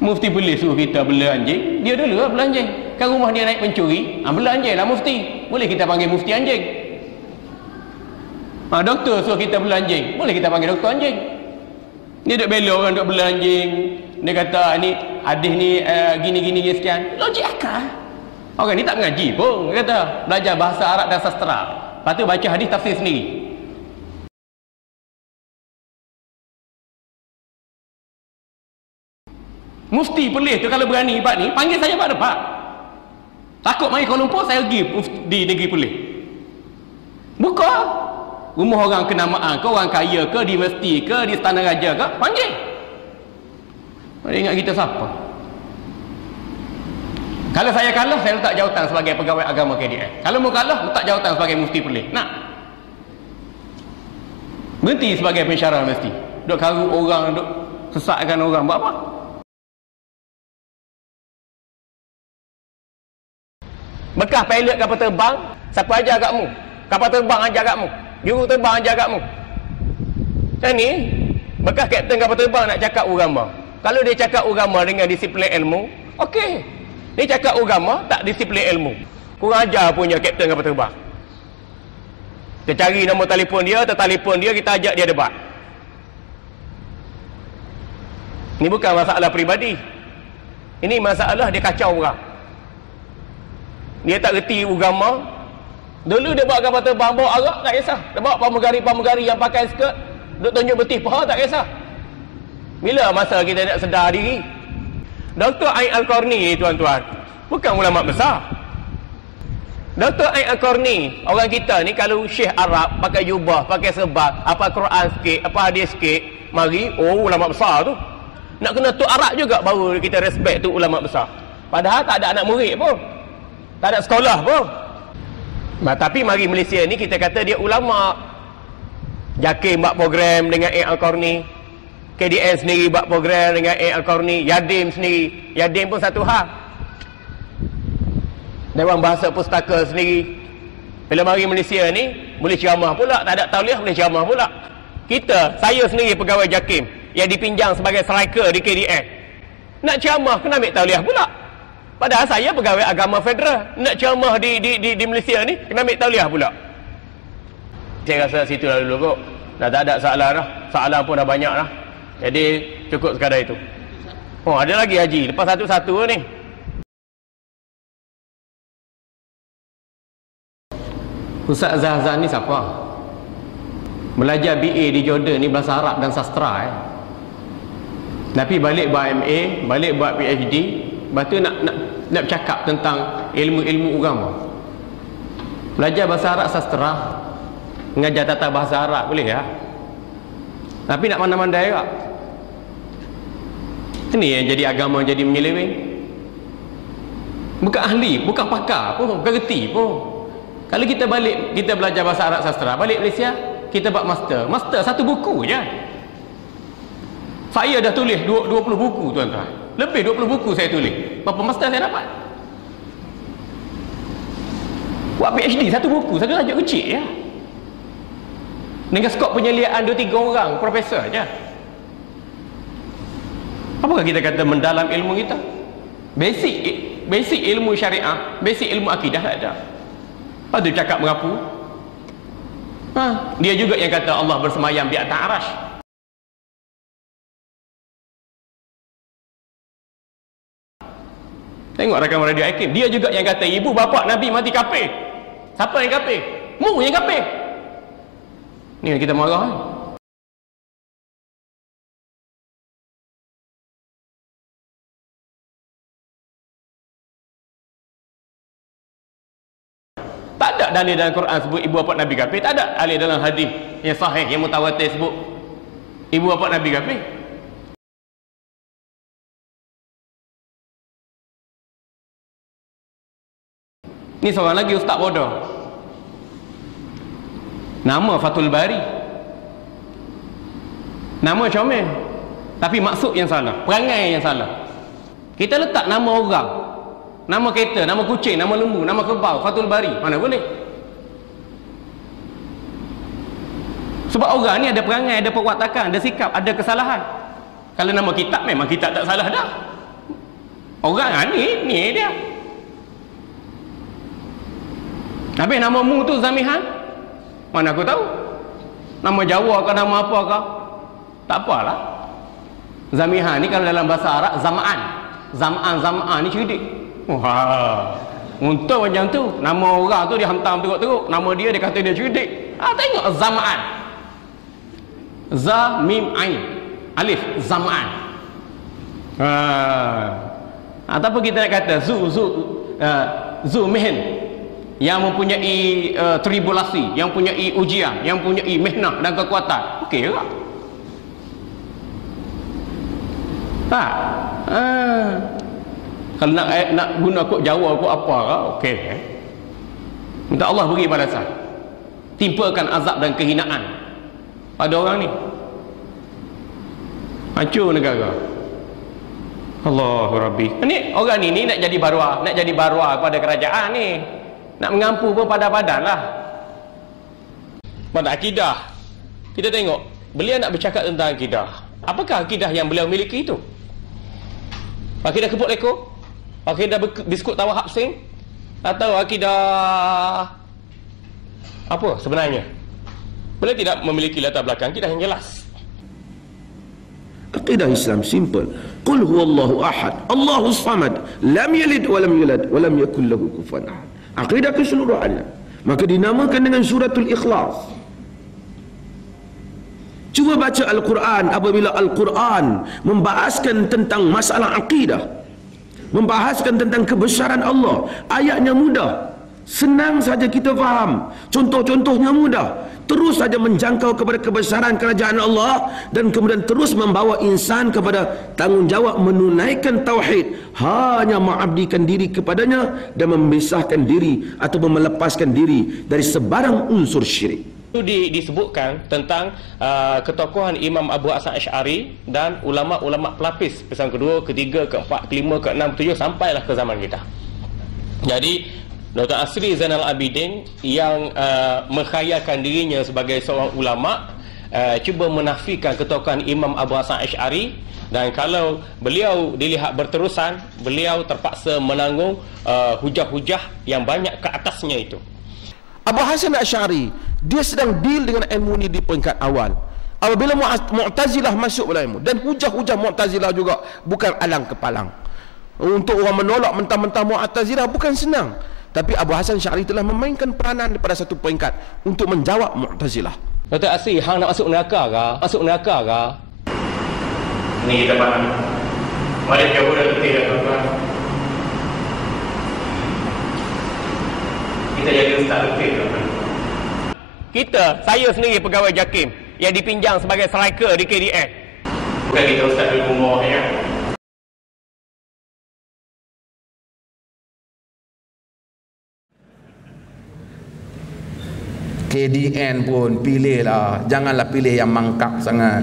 Mufti boleh suruh kita bela anjing, dia dulu lah bela anjing. Kan rumah dia naik pencuri, bela anjing lah mufti. Boleh kita panggil mufti anjing. Doktor suruh kita bela anjing, boleh kita panggil doktor anjing. Dia duk bela orang duk bela anjing. Dia kata ni hadis ni gini-gini sekian. Logik akal. Orang ni tak mengaji pun, dia kata belajar bahasa Arab dan sastra. Lepas tu baca hadis tafsir sendiri. Mufti pelih tu kalau berani buat ni, panggil saya pada Pak. Takut mari Kuala Lumpur, saya pergi di negeri pelih. Buka rumah orang kenamaan ke, orang kaya ke, di universiti ke, di Istana Raja ke, panggil. Mari ingat kita siapa. Kalau saya kalah, saya letak jawatan sebagai pegawai agama KDN. Kalau mau kalah, letak jawatan sebagai mufti pelih. Nak berhenti sebagai pensyarah mesti. Duk karut orang, duk sesatkan orang, buat apa? Bekas pilot kapal terbang, siapa ajar agakmu? Kapal terbang ajar agakmu? Juru terbang ajar agakmu? Macam ni, bekas kapten kapal terbang nak cakap agama. Kalau dia cakap agama dengan disiplin ilmu, okey. Dia cakap agama, tak disiplin ilmu. Kurang ajar punya kapten kapal terbang. Kita cari nombor telefon dia, tertelefon dia, kita ajak dia debat. Ini bukan masalah peribadi. Ini masalah dia kacau orang. Dia tak reti agama. Dulu dia bawa kapal terbang, bawa arak, tak kisah. Dia bawa pramugari-pramugari yang pakai skirt, duk tunjuk betih paha, tak kisah. Bila masa kita nak sedar diri? Dr. Ain Al-Qarni ni tuan-tuan, bukan ulama besar. Dr. Ain Al-Qarni, orang kita ni kalau syekh Arab, pakai jubah, pakai serban, apa Quran sikit, apa hadis sikit, mari, oh ulama besar tu. Nak kena tu Arab juga baru kita respect tu ulama besar. Padahal tak ada anak murid pun. Tak ada sekolah pun. Tapi mari Malaysia ni kita kata dia ulama. Jakim buat program dengan Ain Al-Qarni. KDN sendiri buat program dengan Ain Al-Qarni. Yadim sendiri. Yadim pun satu hal. Dewan Bahasa Pustaka sendiri. Bila mari Malaysia ni, boleh ceramah pula. Tak ada tauliah, boleh ceramah pula. Kita, saya sendiri pegawai Jakim yang dipinjam sebagai striker di KDN. Nak ceramah, kena ambil tauliah pula. Padahal saya pegawai agama federal. Nak ceramah di Malaysia ni, kena ambil tauliah pula. Saya rasa situ lah dulu kot. Dah tak ada soalan dah. Soalan pun dah banyak dah. Jadi cukup sekadar itu. Oh, ada lagi Haji. Lepas satu-satu ni. Ustaz Zahzan ni siapa? Belajar BA di Jordan ni bahasa Arab dan sastra Tapi balik buat MA, balik buat PhD, lepas tu nak bercakap tentang ilmu-ilmu agama. Belajar bahasa Arab sastra, mengajar tata bahasa Arab boleh ya. Tapi nak mana-mandai juga. Ini yang jadi agama jadi menyeleweng. Bukan ahli, bukan pakar pun, bukan reti pun. Kalau kita balik, kita belajar bahasa Arab sastra, balik Malaysia, kita buat master. Master satu buku je. Saya dah tulis 20 buku tuan-tuan. Lebih 20 buku saya tulis. Berapa master saya dapat? Buat PhD satu buku, satu tajuk kecil ya. Dengan skop penyeliaan 2-3 orang profesor je. Apakah kita kata mendalam ilmu kita? Basic ilmu syariah, basic ilmu akidah tak ada. Lepas tu cakap mengapu. Dia juga yang kata Allah bersemayam di atas arash. Tengok rakam radio Hakim, dia juga yang kata ibu bapa Nabi mati kafir. Siapa yang kafir? Mu yang kafir. Ni kita marah kan? Tak ada dalil dalam Quran sebut ibu bapa Nabi kafir. Tak ada dalil dalam hadis yang sahih, yang mutawatir sebut ibu bapa Nabi kafir. Ni seorang lagi ustaz bodoh. Nama Fathul Bari. Nama comel. Tapi maksud yang salah, perangai yang salah. Kita letak nama orang, nama kereta, nama kucing, nama lembu, nama kerbau, Fathul Bari. Mana boleh? Sebab orang ni ada perangai, ada perwatakan, ada sikap, ada kesalahan. Kalau nama kitab, memang kitab tak salah dah. Orang ni dia. Habis nama mu tu Zamihan? Mana aku tahu? Nama Jawa ke nama apa ke? Tak apalah. Zamihan ni kalau dalam bahasa Arab Zam'an. Zam'an ni cerdik. Wah. Untung macam tu. Nama orang tu dia hantam teruk-teruk. Nama dia kata dia cerdik. Tengok Zam'an. Za mim ain. Alif Zam'an. Ataupun kita nak kata Zu Mihin, yang mempunyai tribulasi, yang mempunyai ujian, yang mempunyai mihnah dan kekuatan. Okey ke? Tak. Kalau nak guna kod Jawa kod apa ke? Okey. Minta Allah beri balasan. Timpakan azab dan kehinaan pada orang ni. Hancur negara. Allahu Rabbi. Ni orang ni nak jadi baruah pada kerajaan ni. Nak mengampu pun padan-padan lah. Pada akidah, kita tengok beliau nak bercakap tentang akidah. Apakah akidah yang beliau miliki itu? Akidah keput lekor? Akidah biskut tawar hapsing? Atau akidah apa sebenarnya? Beliau tidak memiliki latar belakang akidah yang jelas. Akidah Islam simple. Qul huwallahu ahad, Allahus samad, lam yalid wa lam yulad wa lam yakul lahu kufuwan ahad. Akidah keseluruhannya. Maka dinamakan dengan suratul Ikhlas. Cuba baca Al-Quran. Apabila Al-Quran membahaskan tentang masalah akidah, membahaskan tentang kebesaran Allah, ayatnya mudah, senang saja kita faham, contoh-contohnya mudah, terus saja menjangkau kepada kebesaran kerajaan Allah, dan kemudian terus membawa insan kepada tanggungjawab menunaikan tauhid, hanya mengabdikan diri kepadanya dan memisahkan diri atau melepaskan diri dari sebarang unsur syirik. Itu disebutkan tentang ketokohan Imam Abu Hasan Asy'ari dan ulama-ulama pelapis pesan kedua, ketiga, keempat, kelima, keenam, ketujuh sampailah ke zaman kita. Jadi Dr. Asri Zainal Abidin yang menghayalkan dirinya sebagai seorang ulama, cuba menafikan ketokohan Imam Abu Hasan Asy'ari, dan kalau beliau dilihat berterusan, beliau terpaksa menanggung hujah-hujah yang banyak ke atasnya itu. Abu Hasan Asy'ari dia sedang deal dengan ilmu ni di peringkat awal. Apabila Mu'tazilah masuk dalam ilmu, dan hujah-hujah Mu'tazilah juga bukan alang kepalang. Untuk orang menolak mentah-mentah Mu'tazilah bukan senang. Tapi Abu Hasan Asy'ari telah memainkan peranan pada satu peringkat untuk menjawab Mu'tazilah. Dr. Asri, hang nak masuk neraka ke? Masuk neraka ke? Ni kita faham. Mari jauh dan letih dah tuan-tuan. Kita jadi ustaz letih tuan-tuan. Saya sendiri pegawai JAKIM yang dipinjam sebagai striker di KDN. Bukan kita ustaz di rumah ya. KDN pun pilihlah, janganlah pilih yang mangkap sangat.